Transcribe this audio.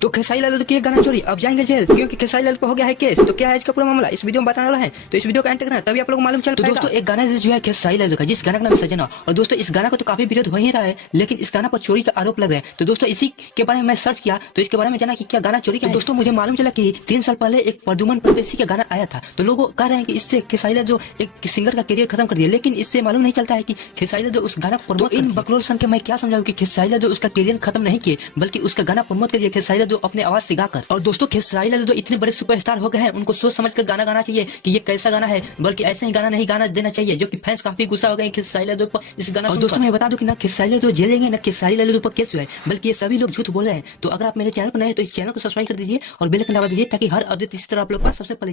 तो खेसारी लाल की गाना चोरी अब जाएंगे जेल क्योंकि खेसारी लाल पर हो गया है केस। तो क्या है इसका पूरा मामला इस वीडियो में बताने वाला है, तो इस वीडियो का एंड तक करना तभी आप लोग को मालूम चल पाएगा। तो दोस्तों एक गाना जो है खेसारी लाल का, जिस गाना का नाम है सजना, और दोस्तों इस गाना को तो काफी विरोध हो ही रहा है, लेकिन इस गाना पर चोरी का आरोप लग रहा है। तो दोस्तों इसी के बारे में मैं सर्च किया तो इसके बारे में जाना कि क्या गाना चोरी का है। दोस्तों मुझे मालूम चला कि 3 साल पहले एक प्रद्युमन परदेसी का गाना आया था, तो लोग कह रहे हैं कि इससे खेसारी लाल जो एक सिंगर का करियर खत्म कर दिया, लेकिन इससे मालूम नहीं चलता है कि खेसारी लाल जो उस गाना को प्रमोट इन बकलोल सन के मैं क्या समझाऊं कि खेसारी लाल जो उसका करियर खत्म नहीं किए बल्कि उसका गाना प्रमोट कर दिया खेसारी लाल जो अपने आवाज से गाकर। और दोस्तों खेसारी लाल जो इतने बड़े सुपरस्टार हो गए हैं, उनको सोच समझ कर गाना गाना चाहिए कि ये कैसा गाना है, बल्कि ऐसे ही गाना नहीं गाना देना चाहिए, जो कि फैंस काफी गुस्सा हो गए खेसारी लाल पर इस गाना। और दोस्तों मैं बता दूं कि ना खेसारी लाल जो जेलेंगे ना खेसारी लाल पर केस हुआ है, बल्कि ये सभी लोग झूठ बोल रहे हैं। तो अगर आप मेरे चैनल पर नए हैं तो इस चैनल को सब्सक्राइब कर दीजिए और बेल आइकन दबा दीजिए ताकि हर अपडेट इसी तरह आप लोग पास सबसे पहले